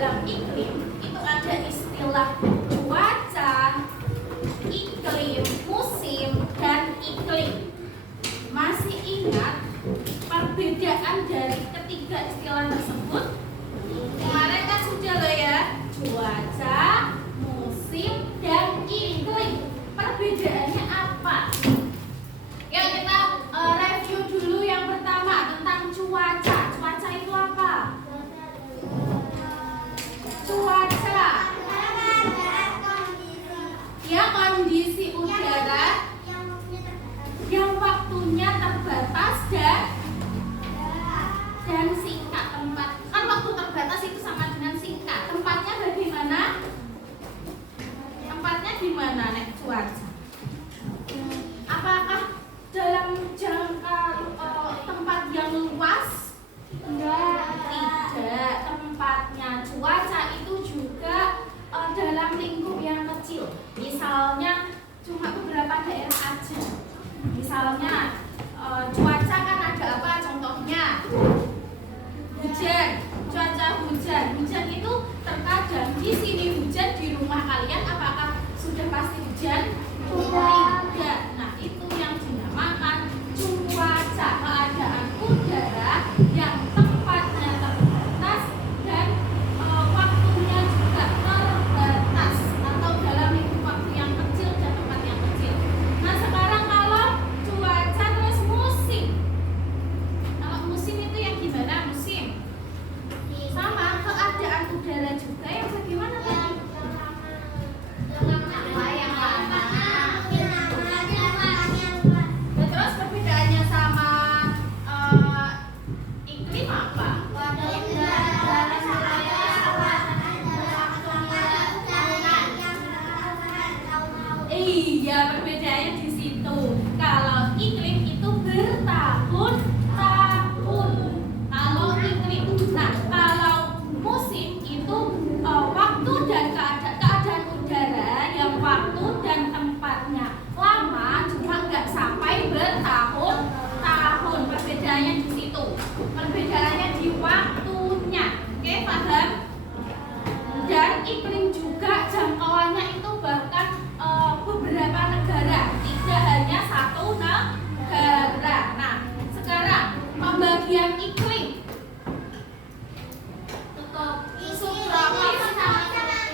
dalam iklim itu ada istilah cuaca, iklim, musim, dan iklim. Masih ingat perbedaan dari ketiga istilah tersebut? Kemarin kan sudah loh ya, cuaca, musim, dan iklim. Perbedaannya apa? Ya kita review dulu yang pertama tentang cuaca. Cuaca itu apa? Cuaca ya kondisi udara yang waktunya terbatas dan singkat. Tempat kan waktu terbatas itu sama dengan singkat. Tempatnya bagaimana? Tempatnya di mana nek cuaca? Apakah dalam jangka tempat yang luas? Tidak. Tempatnya cuaca itu juga dalam lingkup yang kecil. Misalnya cuma beberapa daerah aja. Misalnya cuaca kan ada apa contohnya? Hujan, cuaca hujan. Hujan itu terkadang di sini hujan, di rumah kalian apakah sudah pasti hujan? Tidak. Nah, itu yang dinamakan cuaca, keadaan udara yang tempatnya terbatas dan waktunya juga terbatas atau dalam lingkup waktu yang kecil dan tempat yang kecil. Nah, sekarang kalau cuaca terus musim. Kalau musim itu yang gimana? Musim sama keadaan udara juga yang bagaimana tadi? Terus perbedaannya sama iklim apa? Iya, perbedaannya di situ. Kalau iklim itu bertahun-tahun. Kalau iklim, nah kalau musim itu waktu dan keadaan udara yang waktu dan tempatnya lama, cuma nggak sampai bertahun-tahun. Perbedaannya di situ. Perbedaannya di waktunya. Oke, paham? Dan iklim juga jangkauannya itu bahkan beberapa negara, tidak hanya satu negara. Nah, sekarang pembagian iklim. Subtropis,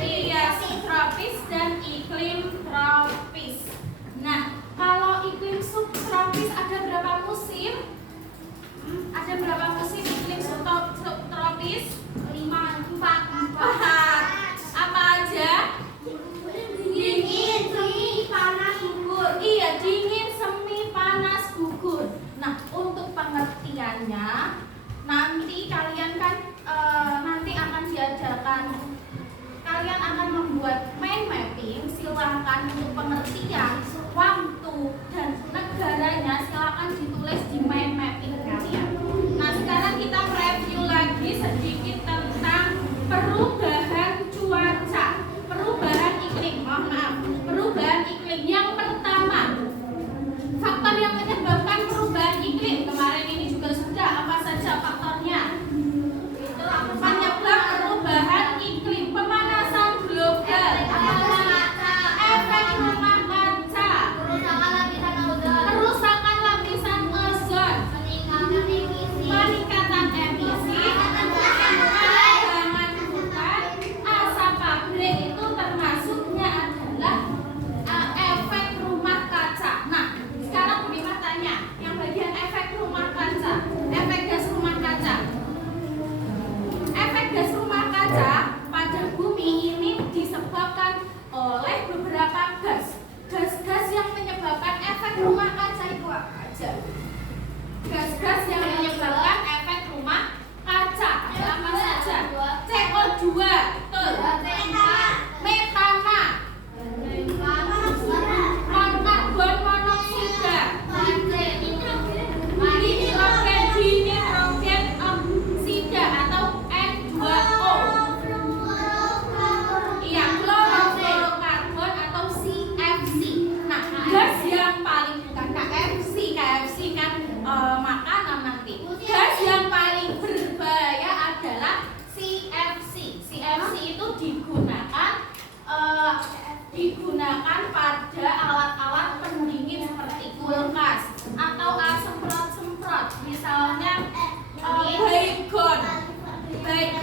iya, subtropis dan iklim tropis. Nah, kalau iklim subtropis ada berapa musim? Ada berapa musim iklim subtropis? 4. Apa aja? Dingin, semi, panas, gugur. Iya, dingin, semi, panas, gugur. Nah, untuk pengertiannya nanti kalian kan nanti akan diajarkan, kalian akan membuat mind mapping. Silakan untuk pengertian waktu dan negaranya silakan ditulis di mind mapping kalian. Nah, sekarang kita review lagi sedikit tentang perubahan cuaca, perubahan iklim. Mohon maaf, perubahan iklim yang pertama, faktor yang menyebabkan perubahan iklim. Kemarin ini juga sudah, apa saja faktornya? Penyebab perubahan iklim, pemanasan global, efek rumah kaca, kerusakan lapisan ozon, peningkatan emisi, pengembangan hutan, asap pabrik. Itu termasuknya adalah efek rumah kaca. Nah, sekarang Bima tanya, yang bagian efek rumah kaca, efek gas rumah kaca. Efek gas rumah kaca pada bumi ini disebabkan oleh beberapa gas. Gas-gas yang menyebabkan efek rumah kaca itu apa aja? Gas-gas yang menyebabkan efek rumah kaca ada apa saja? CO2, betul. Metana, karbon monoksida, dihidrogen oksida atau N2O. Iya, klorofluorokarbon atau CFC. Nah, gas yang paling bukan KFC kan makanan nanti. Gas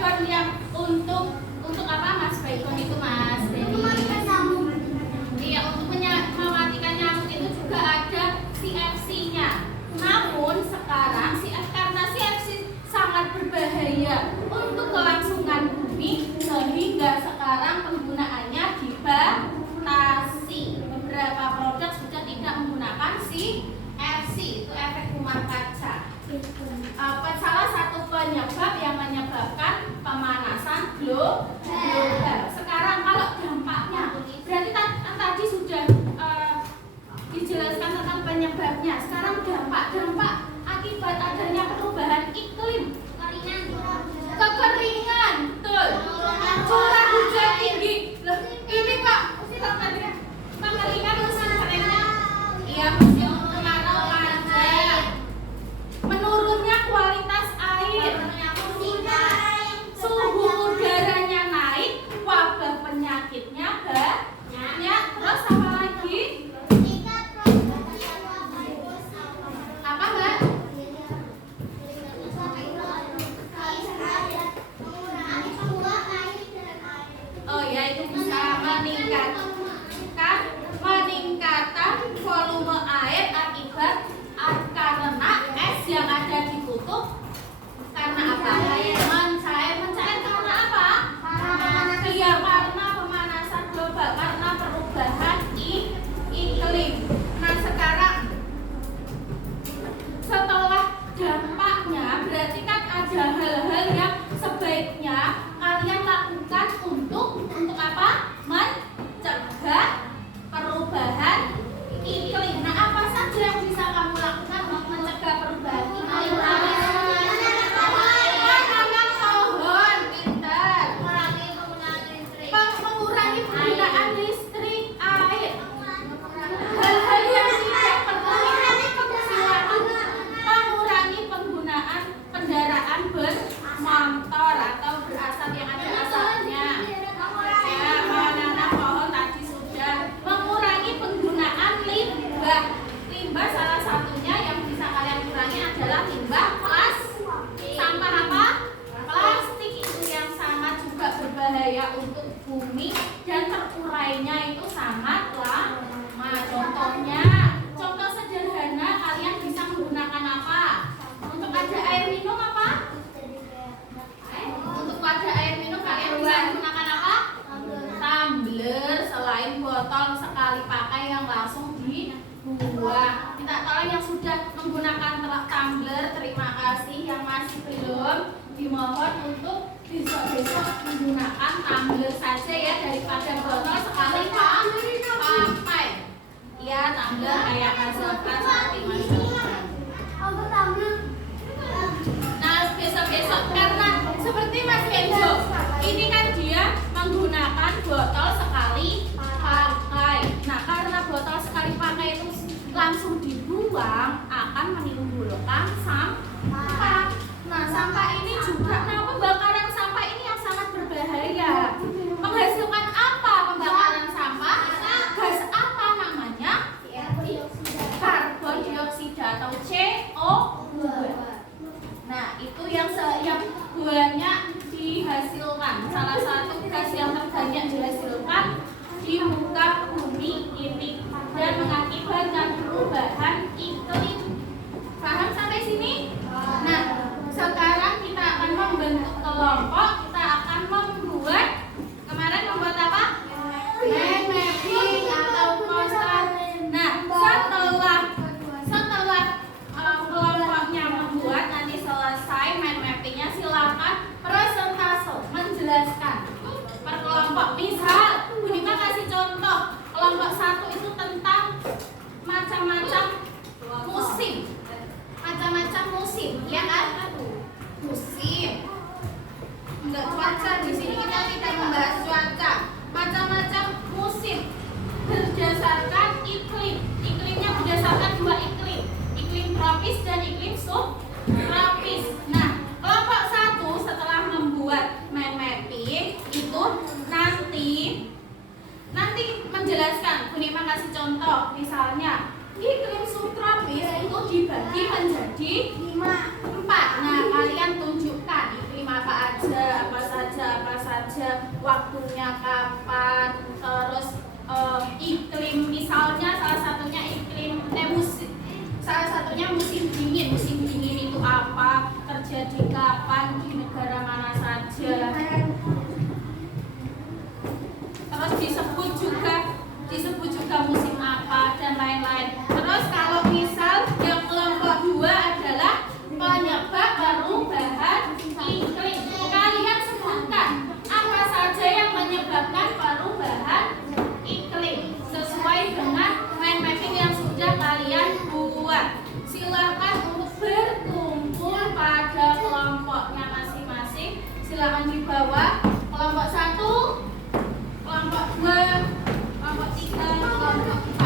jargon yang untuk apa Mas Baikon itu Mas? Mematikan nyamuk. Iya, untuk mematikan nyamuk itu juga ada CFC-nya. Namun sekarang karena CFC sangat berbahaya untuk kelangsungan bumi, sehingga sekarang penggunaannya dibatasi. Beberapa produk sudah tidak menggunakan CFC, itu efek rumah kaca. Salah satu penyebab yang menyebabkan pemanasan global. Sekarang kalau dampaknya, berarti tadi sudah dijelaskan tentang penyebabnya. Sekarang dampak akibat adanya perubahan iklim, kekeringan, betul, curah hujan tinggi. Loh, ini Pak, kekeringan musim keringnya, iya musim kemarau panjang, menurunnya kualitas air, suhu udaranya naik, wabah penyakitnya banyak. Terus apa lagi? Apa Mbak? Oh ya, itu bisa meningkatkan volume air akibat karena es yang ada di kutub. Karena apa? Mencair karena apa? Iya, karena pemanasan global, karena perubahan iklim. Nah sekarang setelah dampaknya, berarti kan ada hal-hal yang sebaiknya kalian lakukan untuk apa? Mencegah perubahan iklim. Nah, apa saja yang bisa kamu lakukan untuk mencegah perubahan iklim? Menanam pohon, pintar. Mengurangi penggunaan listrik, air. Hal-hal yang tidak perlu mengurangi penggunaan kendaraan bermotor atau berasap yang ada asapnya. Ya, menanam pohon tadi sudah. Mengurangi penggunaan limbah. Limbah salah satunya yang bisa kalian kurangi adalah limbah sampah apa? Plastik itu yang sangat juga berbahaya untuk bumi dan terurainya itu sangat lama. Contoh sederhana, kalian bisa menggunakan apa? Untuk ada air minum apa? Untuk wadah air minum kalian bisa menggunakan apa? Tumbler. Selain botol sekali pakai yang langsung dibuang. Minta tolong yang sudah menggunakan tumbler, terima kasih. Yang masih belum, dimohon untuk besok-besok menggunakan tumbler saja ya, daripada botol sekali pakai. Ya, tumbler kayak Kazoka seperti Mas. Nah, besok-besok karena seperti Mas Kenzo, ini kan dia menggunakan botol sekali pakai. Nah, karena botol sekali pakai itu langsung dibuang, akan menimbulkan sampah. Nah, sampah ini juga, pembakaran sampah ini yang sangat berbahaya. Menghasilkan apa pembakaran sampah? Gas apa namanya? Karbon dioksida atau CO2. Nah, itu yang banyak dihasilkan. Salah satu gas yang terbanyak dihasilkan di muka bumi ini dan mengakibatkan perubahan iklim. Paham sampai sini? Nah, sekarang kita akan membentuk kelompok. Kita akan membuat, kemarin membuat apa? Mind mapping atau poster. Nah, setelah kelompoknya membuat, nanti selesai mind mappingnya, silakan presentase menjelaskan per kelompok. Misal, Bunda kasih contoh, kelompok 1 itu tentang macam-macam musim, ya kan? Musim. Enggak cuaca, di sini kita tidak membahas cuaca. Macam-macam musim berdasarkan iklim. Iklimnya berdasarkan 2 iklim. Iklim tropis dan iklim subtropis. Nah, kelompok 1 setelah membuat mind mapping itu nanti menjelaskan. Bunda kasih contoh, misalnya iklim subtropis itu dibagi menjadi 4. Nah, kalian tunjukkan iklim apa aja, apa saja, waktunya kapan, terus iklim, misalnya salah satunya musim dingin. Musim dingin itu apa, terjadi kapan, di negara mana saja. Terus disebut juga musim apa dan lain-lain. Terus kalau misal yang kelompok 2 adalah penyebab perubahan iklim. Kalian sebutkan apa saja yang menyebabkan perubahan iklim sesuai dengan mind mapping yang sudah kalian buat. Silakan untuk berkumpul pada kelompoknya masing-masing. Silakan di bawah. Kelompok 1, kelompok 2, kelompok 3, kelompok 4.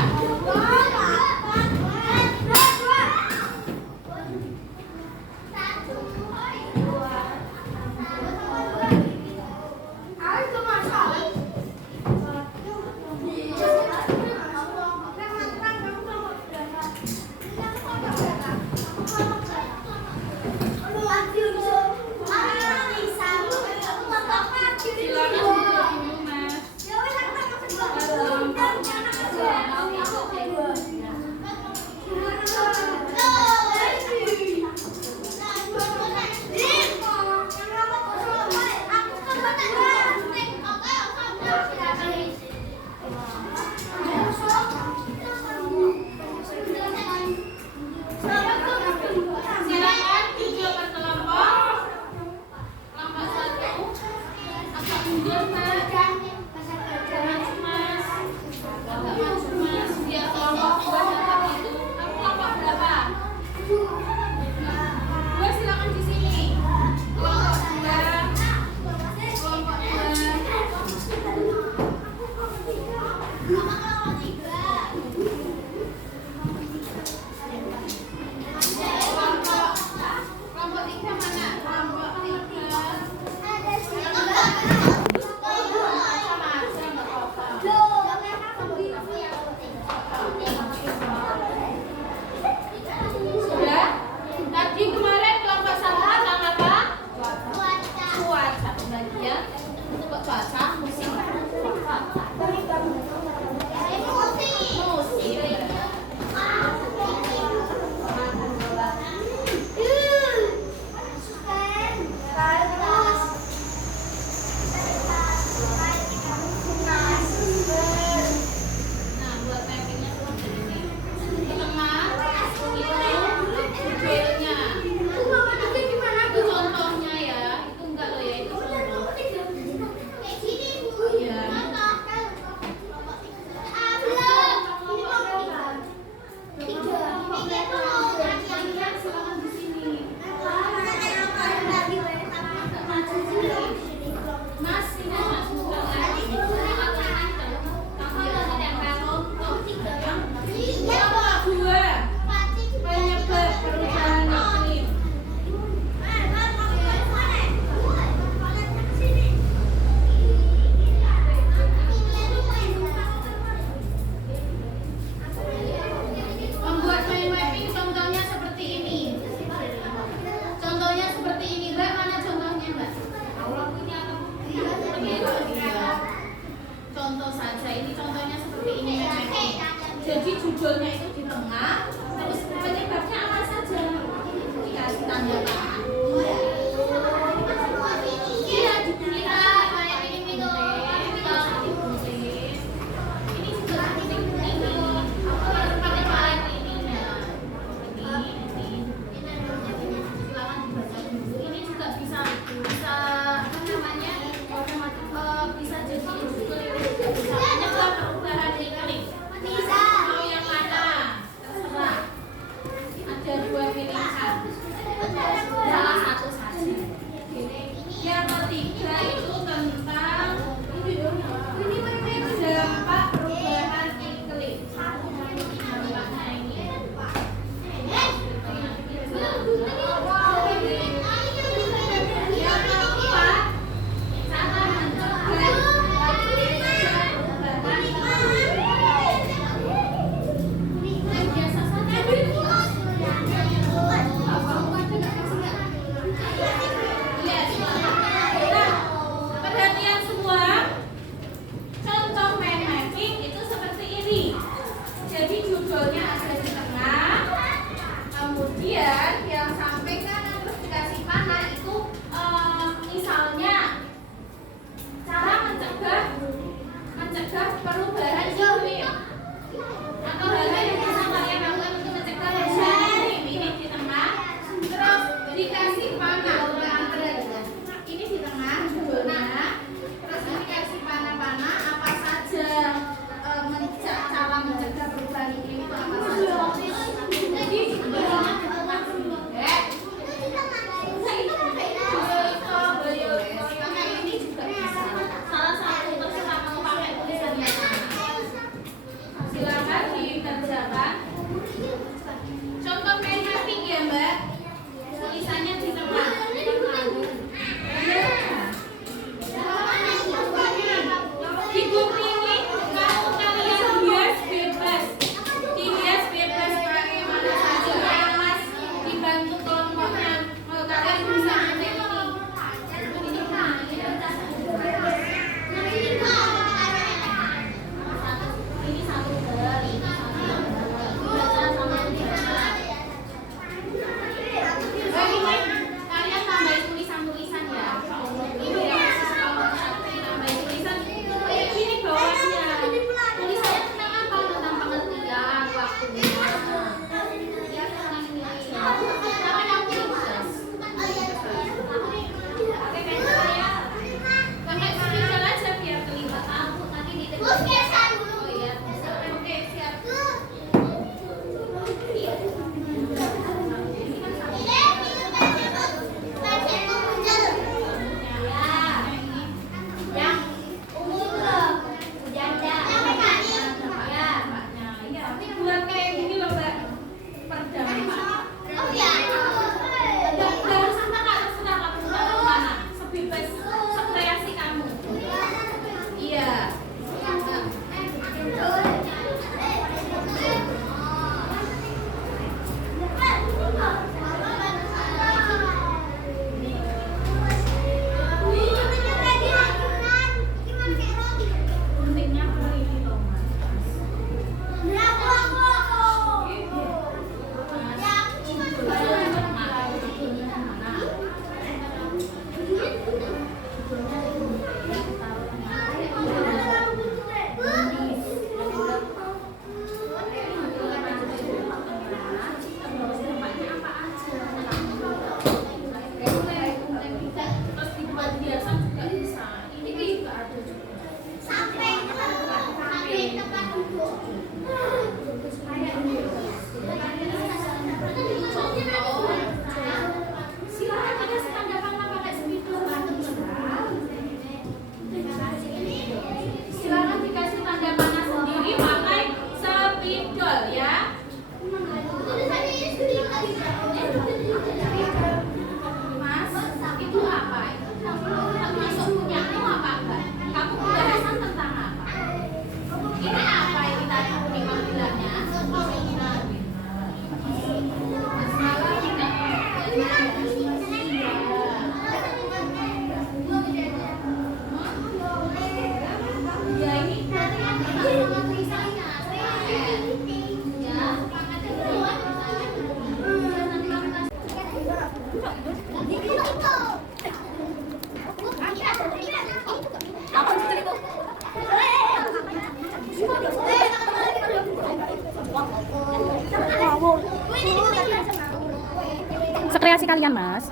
Jadi judulnya itu di tengah, terus penyebabnya apa saja? Dikasih tanda tangan. Iya, kita kayak ini digunting. Ini juga gunting ini. Aku harus pakai palet ininya. Ini. Silakan dibaca dulu. Ini juga bisa apa namanya? Bisa jadi judul ini juga bisa penyebab perubahan iklim. Mau yang mana? Terserah. Silakan dikasih tanda panah pakai spidol. Silakan dikasih tanda panah sendiri pakai spidol ya. Mas, itu apa? Kamu masuk punyamu apa enggak? Kamu pembahasan tentang apa? Ini apa ini tadi Unimam bilangnya? Masalah tidak. Ya ini Sekreasi kalian, Mas.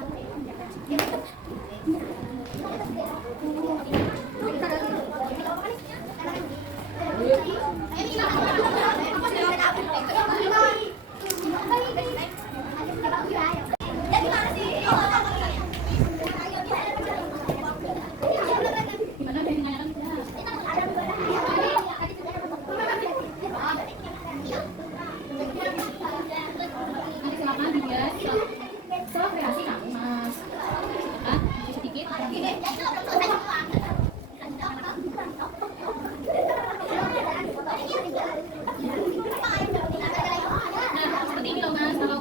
kreasi kamu Mas. Hah? Sedikit. Nah, seperti ini loh Mas. Kalau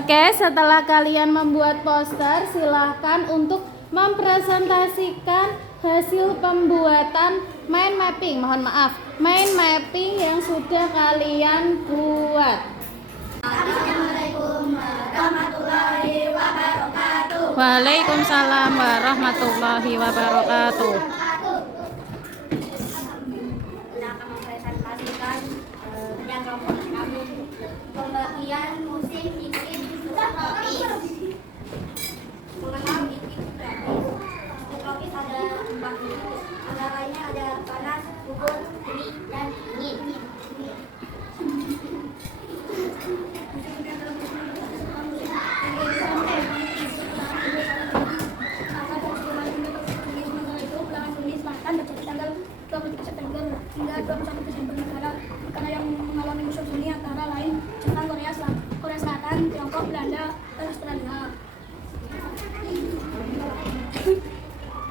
Oke, setelah kalian membuat poster, silahkan untuk mempresentasikan hasil pembuatan mind mapping. Mohon maaf, mind mapping yang sudah kalian buat. Assalamualaikum warahmatullahi wabarakatuh. Waalaikumsalam warahmatullahi wabarakatuh. Kita akan mempresentasikan kerja kelompok kami pembagian musim iklim subtropis. Mengenal iklim subtropis. Subtropis ada 4 jenis, antara lainnya ada panas, gugur, geni, dan dingin. September hingga 21 Desember negara yang mengalami musim semi antara lain Jepang, Korea Selatan, Tiongkok, Belanda, dan Australia.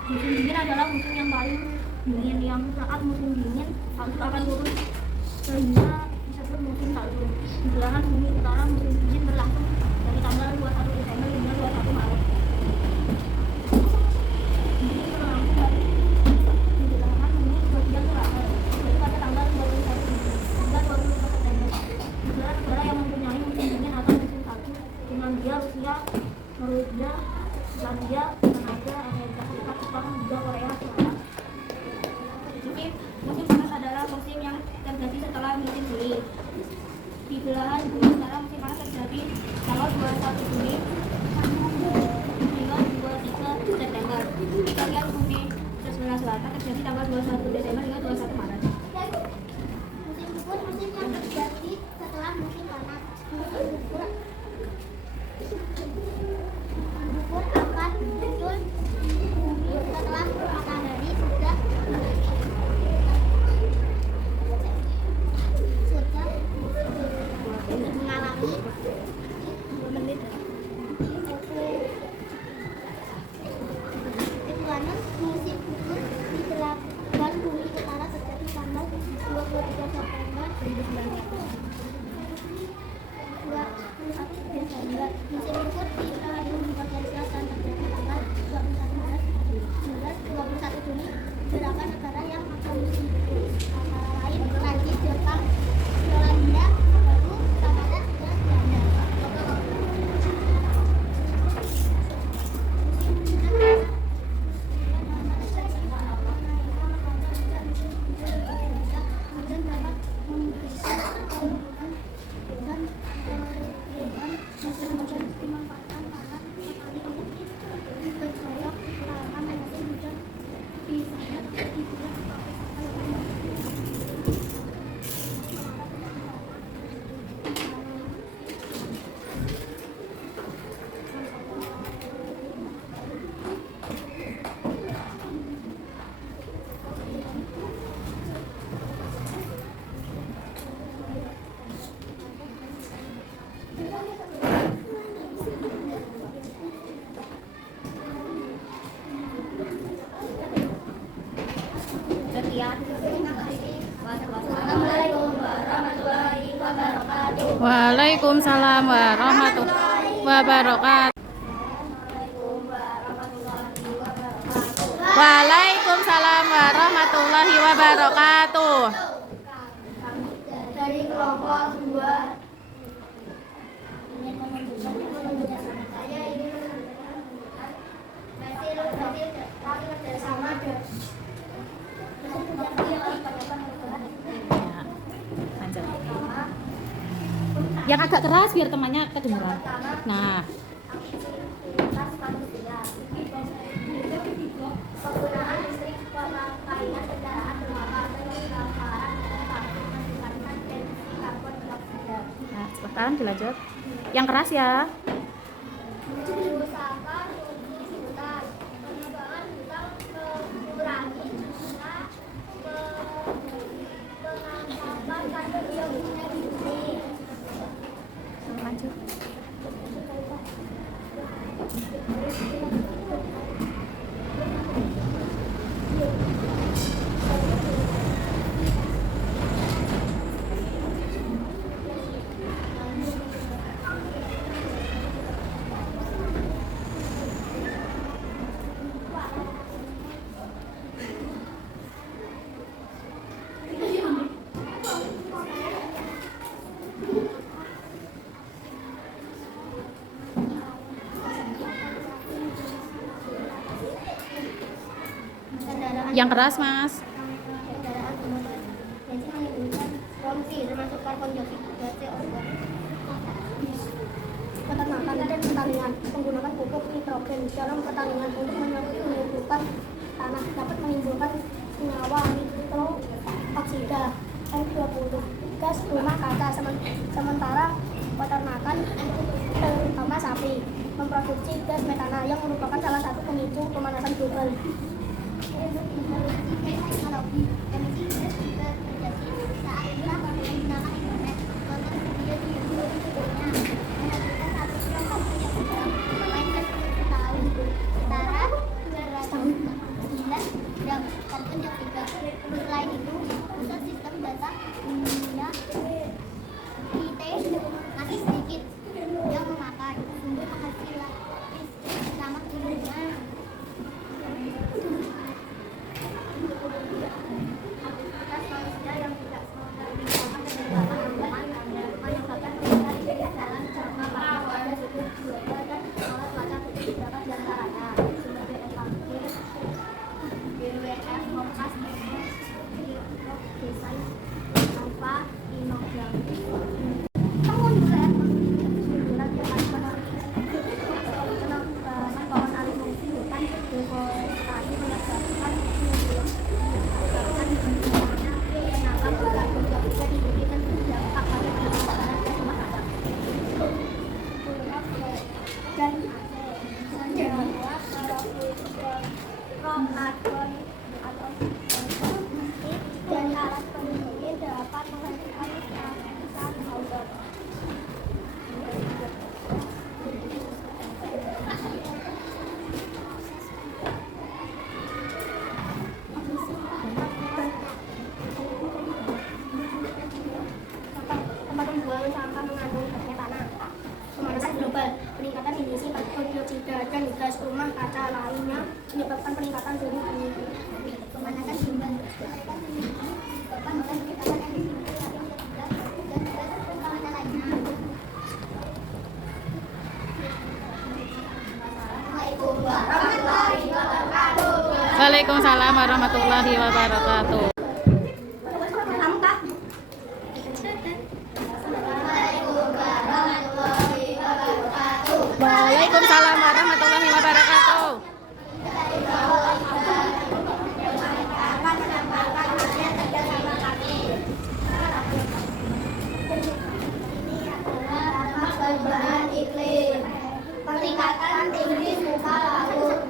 Musim dingin adalah musim yang paling dingin, yang saat musim dingin salju akan turun sehingga disebut musim salju. Di belahan bumi utara musim dingin berlangsung dari tanggal 21 Desember hingga 21 Maret. Dingin berlangsung dari di belahan bumi bagian selatan, yaitu pada tanggal 21 hingga 22 September. Negara-negara yang mempunyai musim dingin atau musim salju Finlandia, Rusia, Norwegia, Islandia, Kanada, Amerika Serikat, Jepang, juga Korea Selatan. Jadi, musim panas adalah musim yang terjadi setelah musim semi. Di belahan bumi utara musim panas terjadi tanggal 21 Juni hingga 23 September. Di bagian bumi sebelah selatan terjadi tanggal 21 Desember hingga 21 Maret. Musim gugur musim yang terjadi setelah musim panas. Gugur akan muncul bumi setelah matahari sudah mengalami Ekwanus. Musim gugur di belahan bumi utara terjadi tanggal 23 September 2019. 21 Desember. Musim gugur di belahan bumi bagian selatan terjadi tanggal 21 Maret hingga 21 Juni. Beberapa negara yang akan musim gugur antara lain Prancis, Jepang, Belanda, Peru, Kanada, dan Belanda. Sekian. Assalamualaikum warahmatullahi wabarakatuh. Waalaikumsalam warahmatullahi wabarakatuh. Waalaikumsalam warahmatullahi wabarakatuh. Dari kelompok 2 Yang agak keras biar temannya kedengeran. Nah, penggunaan listrik, pemakaian kendaraan bermotor, pengeluaran meningkatkan emisi karbon dioksida. silakan dilanjut. Yang keras ya. Usahakan untuk hutan, pengembangan hutan mengurangi jumlah penangkapan karbon dioksida di bumi. Lanjut. kendaraan Yang keras, Mas. kendaraan bermotor. Bensin menimbulkan polusi termasuk karbon dioksida, CO2. Peternakan dan pertanian menggunakan pupuk nitrogen dalam pertanian untuk menyuburkan tanah dapat menimbulkan senyawa nitrooksida N20 gas rumah kaca. Sementara peternakan terutama sapi memproduksi gas metana yang merupakan salah satu pemicu pemanasan global. Teknologi emisi gas juga terjadi saat kita menggunakan internet, nonton video di YouTube sebelumnya menghasilkan 1 kilo karbon dioksida bermain gas setahun setara 209 gram karbon dioksida. Selain itu, pusat sistem data dunia IT masih sedikit yang memakai sumber penghasilan listrik selama dunia. Aktivitas manusia yang tidak mengerjakan kegiatan menyebabkan perubahan di dalam jangka panjang pada suku global dan alat cuaca beberapa di antaranya sumber BWF Kompas Desain Alfa Inografi pengunduran pengunduran penebangan pohon alimentasi hutan deforestasi menyebabkan penangkap karbon dioksida di bumi dan berdampak pada penyebaran gas rumah kaca dan senyawa karbon dan alat pelindung dapat menghasilkan lapisan ozon. Tempat pembuangan sampah mengandung gas metana. Pemanasan global, peningkatan emisi karbon dioksida dan gas rumah kaca lainnya menyebabkan peningkatan suhu bumi. Pemanasan global menyebabkan peningkatan emisi karbon dioksida dan gas rumah kaca lainnya. Waalaikumsalam warahmatullahi wabarakatuh. Waalaikumsalam warahmatullahi wabarakatuh. Perubahan iklim, peningkatan tinggi muka laut,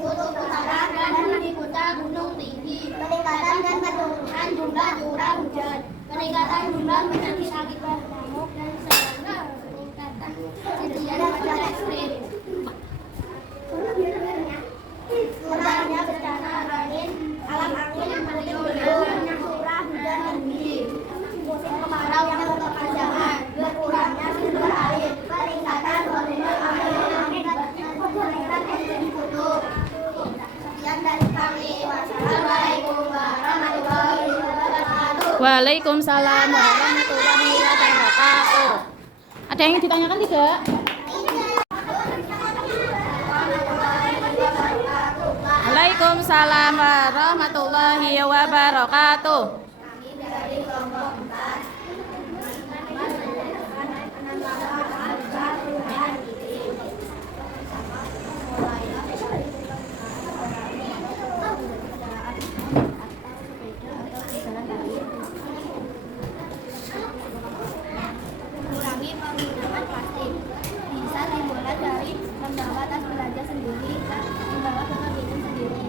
kutub utara dan di puncak gunung tinggi, peningkatan dan penurunan jumlah curah hujan, peningkatan jumlah penyakit akibat nyamuk dan sarana, peningkatan kejadian cuaca ekstrim, murahnya bencana alam angin menimbulkan curah hujan tinggi, musim kemarau yang berkepanjangan, berkurangnya sumber air, peningkatan volume air peningkatan ekstrim kutub. Sekian dari kami. Wassalamualaikum warahmatullahi wabarakatuh. Waalaikumsalam warahmatullahi wabarakatuh. Ada yang ditanyakan tidak? Waalaikumsalam warahmatullahi wabarakatuh. Kami dari kelompok 4 mengurangi penggunaan plastik. Bisa dimulai dari membawa tas belanja sendiri dan membawa bekal minum sendiri.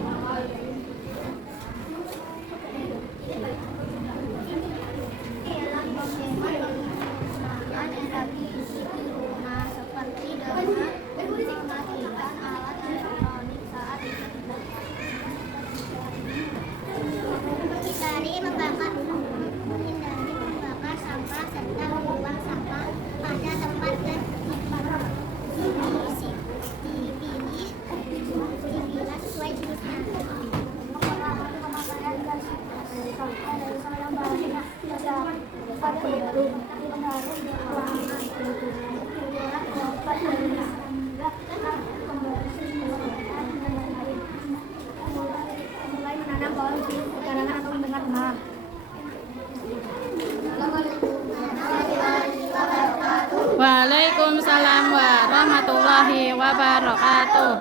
wabarakatuh.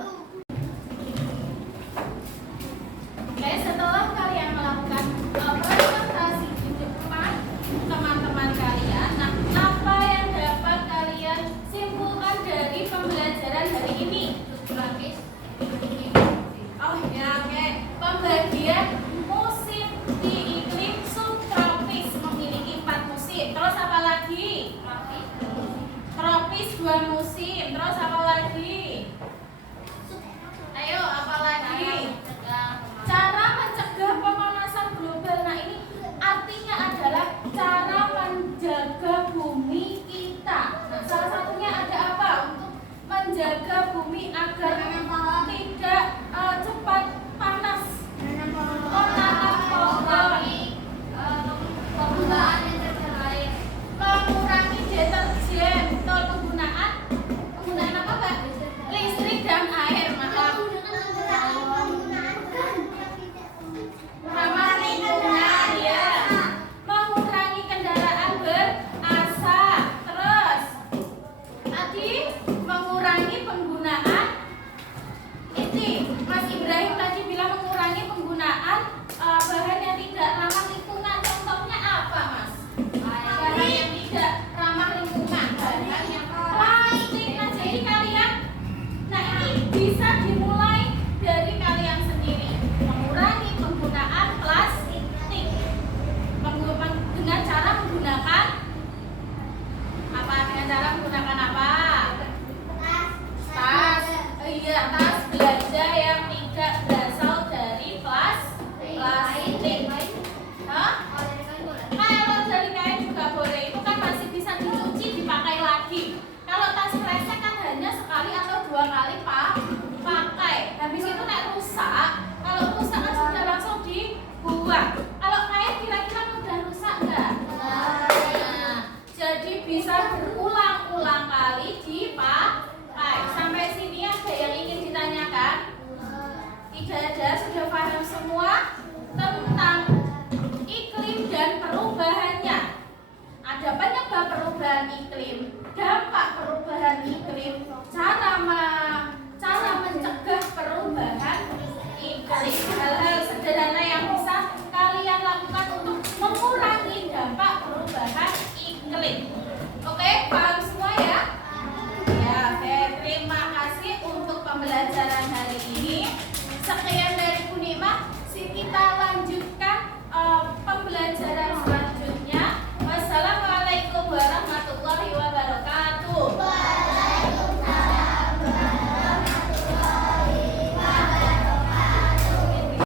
Oke, setelah kalian melakukan presentasi di depan teman-teman kalian, nah apa yang dapat kalian simpulkan dari pembelajaran hari ini? Oh ya, oke. Pembagian musim di iklim subtropis memiliki 4 musim. Terus apa lagi? Tropis 2 musim. Terus apa lagi? Ayo, apa lagi? Cara mencegah pemanasan global. Nah, ini artinya adalah cara menjaga bumi kita. Nah, salah satunya ada apa? Untuk menjaga bumi agar tidak cepat panas. Menanam pohon, mengurangi deterjen, penggunaan apa, Mbak? Listrik dan air, maaf. Ramah lingkungan, ya. Mengurangi kendaraan berasap. Terus tadi mengurangi penggunaan ini Mas Ibrahim tadi bilang mengurangi penggunaan bahan yang tidak ramah lingkungan. Contohnya apa, Mas? Bahan yang tidak ramah lingkungan, bahan yang plastik. Nah, jadi kalian, nah ini bisa dimulai dari kalian sendiri, mengurangi penggunaan plastik dengan cara menggunakan apa? Dengan cara menggunakan apa?